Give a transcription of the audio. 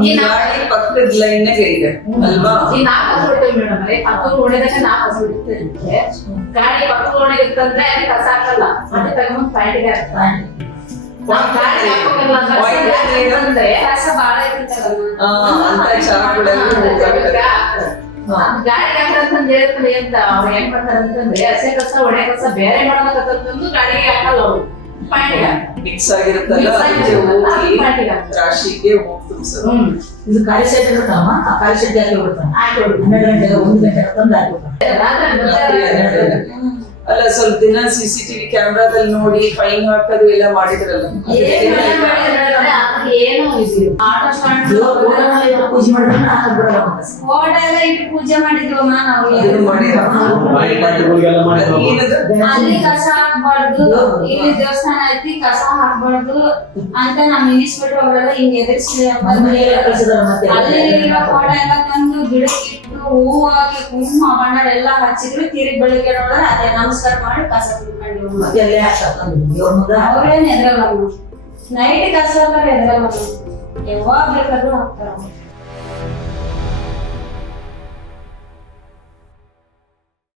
ಈ ಗಾಡಿ ಪಕ್ಕದ ಲೈನ್ ಇದೆ ಅಲ್ವಾ? ಈ ನಾಲ್ಕು ಮೇಡಮ್ ಅಲ್ಲಿ. ಪಕ್ಕದ ಓಣಿದಾಗ ನಾಲ್ಕು ಹಸು ಗಾಡಿ ಪಕ್ಕದ ಓಣಿಗೆ ಇರ್ತಂದ್ರೆ ಅಲ್ಲಿ ಕಸ ಹಾಕಲ್ಲ. ಮತ್ತೆ ತಗೊಂಡ್ ಪ್ಯಾಂಟಿಗೆ ಅಂತಂದ್ರೆ ಕಸ ಬಾಳ ಇರ್ತದಲ್ಲ. ಗಾಡಿ ಹಾಕಂತಂದ್ ಹೇಳ್ತಾರೆ ಅಂತ ಅವ್ರು ಏನ್ ಮಾಡ್ತಾರೆ ಅಂತಂದ್ರೆ ಹಸೆ ಕಸ ಒಡೆ ಕಸ ಬೇರೆ ಮಾಡ್ಬೇಕಂತಂದು ಗಾಡಿಗೆ ಹಾಕಲ್ಲ ಅವ್ರು. ಪ್ಯಾಂಟಿಗೆ. ಮಿಕ್ಸ್ ಆಗಿರುತ್ತಲ್ಲ ರಾಶಿಗೆ ಹ್ಮ್ ಇದು ಇರುತ್ತಮ್ಮ ಆ ಹಾಕಿ ಬಿಡ್ತಾನೆ ಹನ್ನೆರಡು ಗಂಟೆಗೆ ಒಂದು ತಂದು ಹಾಕಿ ಗಂಟೆ. ಅಲ್ಲ ಸ್ವಲ್ಪ ದಿನ ಸಿ ಸಿ ಟಿವಿ ಕ್ಯಾಮ್ರಾದಲ್ಲಿ ನೋಡಿ ಫೈನ್ ಹಾಕೋದು ಎಲ್ಲ ಮಾಡಿದ್ರಲ್ಲ? ಏನ್ ಪೂಜೆ ಮಾಡಿದ್ರೆ ಇಟ್ಟು ಪೂಜೆ ಮಾಡಿದ್ವಮ್ಮ. ನಾವು ಮಾಡಿದ್ರ. ಏನದು? ಅಲ್ಲಿ ಕಸ ಹಾಕ್ಬಾರ್ದು. ಇಲ್ಲಿ ದೇವಸ್ಥಾನ ಐತಿ ಕಸ ಹಾಕ್ಬಾರ್ದು ಅಂತ ನಮ್ ಇನ್ಸ್ಪೆಕ್ಟರ್ ಅವರೆಲ್ಲ ಹಿಂಗ್ ಮತ್ತೆ. ಅಲ್ಲಿ ಇರೋ ಫೋಟೋ ಎಲ್ಲ ತಂದು ಗಿಡಕ್ಕಿಟ್ಟು ಹೂವು ಹಾಕಿ ಕುಂಕುಮ ಬಣ್ಣ ಎಲ್ಲ ಹಚ್ಚಿದ್ರು. ತಿರುಗಿ ಬೆಳಿಗ್ಗೆ ನೋಡಿದ್ರೆ ಅದೇ ನಮಸ್ಕಾರ ಮಾಡಿ ಕಸ ತಿಳ್ಕೊಂಡು ಅವ್ರೇನ್ ಎದ್ರಲ್ಲ ನೈಟ್ ಕಸ ಎದ್ರಲ್ಲ ಯಾವಾಗ ಬೇಕಾದ್ರೂ ಹಾಕ್ತಾರ ಅವ್ರು.